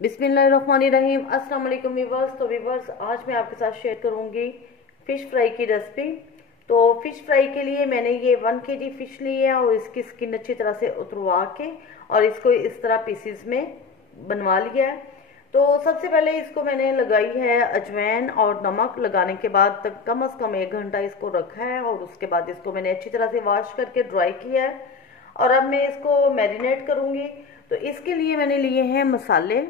बिस्मिल्लाहिर्रहमानिर्रहीम। अस्सलाम वालेकुम वीवर्स। तो वीवर्स, आज मैं आपके साथ शेयर करूंगी फ़िश फ्राई की रेसिपी। तो फ़िश फ्राई के लिए मैंने ये 1 kg फ़िश ली है और इसकी स्किन अच्छी तरह से उतरवा के और इसको इस तरह पीसीज में बनवा लिया है। तो सबसे पहले इसको मैंने लगाई है अजवाइन और नमक। लगाने के बाद तक कम से कम 1 घंटा इसको रखा है और उसके बाद इसको मैंने अच्छी तरह से वॉश करके ड्राई किया है और अब मैं इसको मैरिनेट करूंगी। तो इसके लिए मैंने लिए हैं मसाले।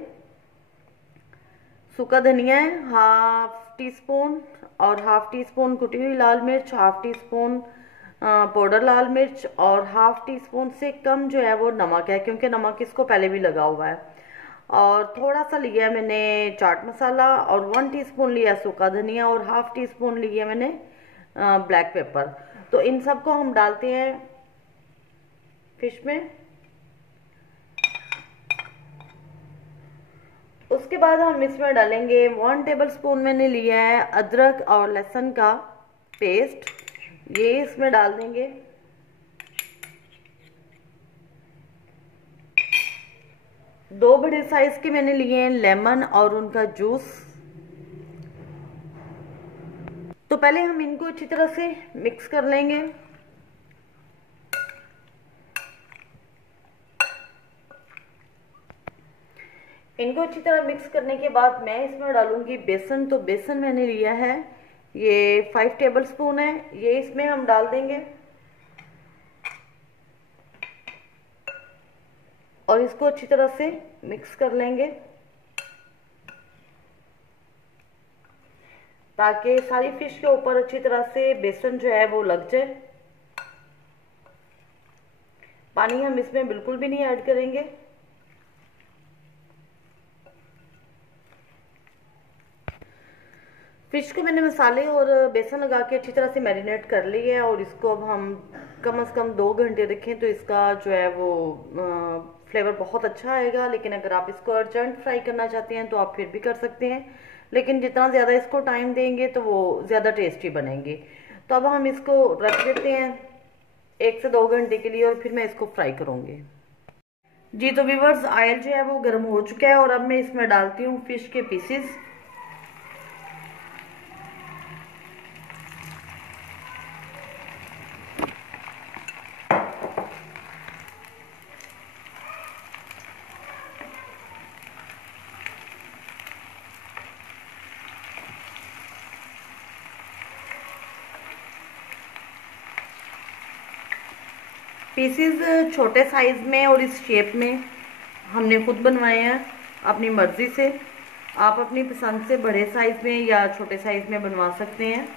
सूखा धनिया है 1/2 टीस्पून और 1/2 टीस्पून कुटी हुई लाल मिर्च, 1/2 टीस्पून पाउडर लाल मिर्च और 1/2 टीस्पून से कम जो है वो नमक है, क्योंकि नमक इसको पहले भी लगा हुआ है। और थोड़ा सा लिया मैंने चाट मसाला और 1 टीस्पून लिया सूखा धनिया और 1/2 टीस्पून लिया मैंने ब्लैक पेपर। तो इन सबको हम डालते हैं फिश में। उसके बाद हम इसमें डालेंगे 1 टेबलस्पून मैंने लिया है अदरक और लहसुन का पेस्ट, ये इसमें डाल देंगे। दो बड़े साइज के मैंने लिए हैं लेमन और उनका जूस। तो पहले हम इनको अच्छी तरह से मिक्स कर लेंगे। इनको अच्छी तरह मिक्स करने के बाद मैं इसमें डालूंगी बेसन। तो बेसन मैंने लिया है ये 5 टेबलस्पून है, ये इसमें हम डाल देंगे और इसको अच्छी तरह से मिक्स कर लेंगे ताकि सारी फिश के ऊपर अच्छी तरह से बेसन जो है वो लग जाए। पानी हम इसमें बिल्कुल भी नहीं ऐड करेंगे। फिश को मैंने मसाले और बेसन लगा के अच्छी तरह से मैरिनेट कर ली है और इसको अब हम कम से कम 2 घंटे रखें तो इसका जो है वो फ्लेवर बहुत अच्छा आएगा। लेकिन अगर आप इसको अर्जेंट फ्राई करना चाहते हैं तो आप फिर भी कर सकते हैं, लेकिन जितना ज़्यादा इसको टाइम देंगे तो वो ज़्यादा टेस्टी बनेंगे। तो अब हम इसको रख देते हैं 1 से 2 घंटे के लिए और फिर मैं इसको फ्राई करूँगी। जी तो व्यूअर्स, ऑयल जो है वो गर्म हो चुका है और अब मैं इसमें डालती हूँ फिश के पीसेस। पीसेस छोटे साइज में और इस शेप में हमने खुद बनवाए हैं अपनी मर्जी से। आप अपनी पसंद से बड़े साइज में या छोटे साइज में बनवा सकते हैं।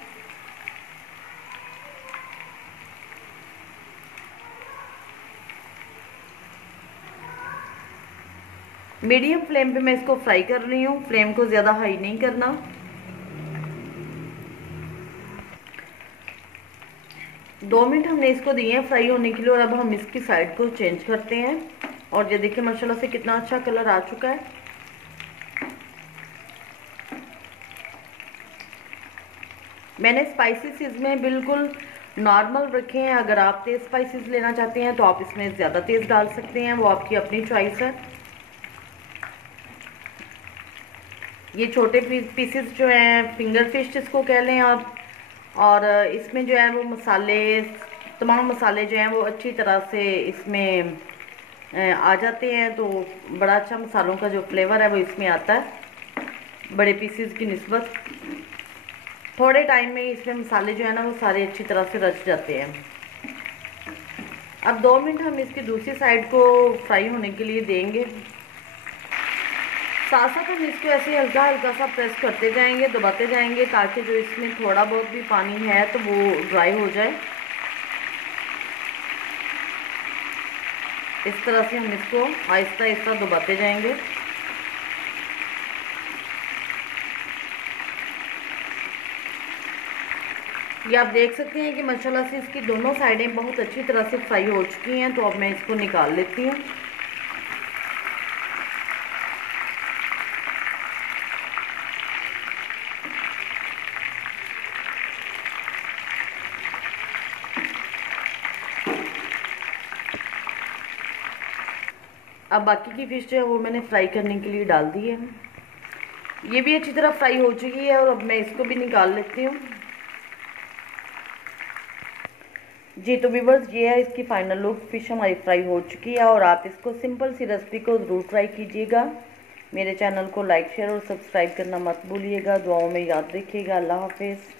मीडियम फ्लेम पे मैं इसको फ्राई कर रही हूँ, फ्लेम को ज़्यादा हाई नहीं करना। दो मिनट हमने इसको दिए हैं फ्राई होने के लिए और अब हम इसकी साइड को चेंज करते हैं। और ये देखिए माशाल्लाह से कितना अच्छा कलर आ चुका है। मैंने स्पाइसेस इसमें बिल्कुल नॉर्मल रखे हैं। अगर आप तेज स्पाइसेस लेना चाहते हैं तो आप इसमें ज़्यादा तेज डाल सकते हैं, वो आपकी अपनी चॉइस है। ये छोटे पीसेस जो हैं फिंगर फिश जिसको कह लें आप, और इसमें जो है वो मसाले, तमाम मसाले जो हैं वो अच्छी तरह से इसमें आ जाते हैं। तो बड़ा अच्छा मसालों का जो फ्लेवर है वो इसमें आता है बड़े पीसेस की निस्बत। थोड़े टाइम में इसमें मसाले जो है ना वो सारे अच्छी तरह से रच जाते हैं। अब 2 मिनट हम इसकी दूसरी साइड को फ्राई होने के लिए देंगे। साथ साथ हम इसको ऐसे हल्का हल्का सा प्रेस करते जाएंगे, दबाते जाएंगे ताकि जो इसमें थोड़ा बहुत भी पानी है तो वो ड्राई हो जाए। इस तरह से हम इसको आहिस्ता आहिस्ता दबाते जाएंगे। ये आप देख सकते हैं कि माशाल्लाह से इसकी दोनों साइडें बहुत अच्छी तरह से फ्राई हो चुकी हैं। तो अब मैं इसको निकाल लेती हूँ। अब बाकी की फिश जो है वो मैंने फ्राई करने के लिए डाल दी है। ये भी अच्छी तरह फ्राई हो चुकी है और अब मैं इसको भी निकाल लेती हूँ। जी तो व्यूअर्स, ये है इसकी फाइनल लुक। फिश हमारी फ्राई हो चुकी है और आप इसको सिंपल सी रेसिपी को ज़रूर ट्राई कीजिएगा। मेरे चैनल को लाइक शेयर और सब्सक्राइब करना मत भूलिएगा। दुआओं में याद रखिएगा। अल्लाह हाफिज़।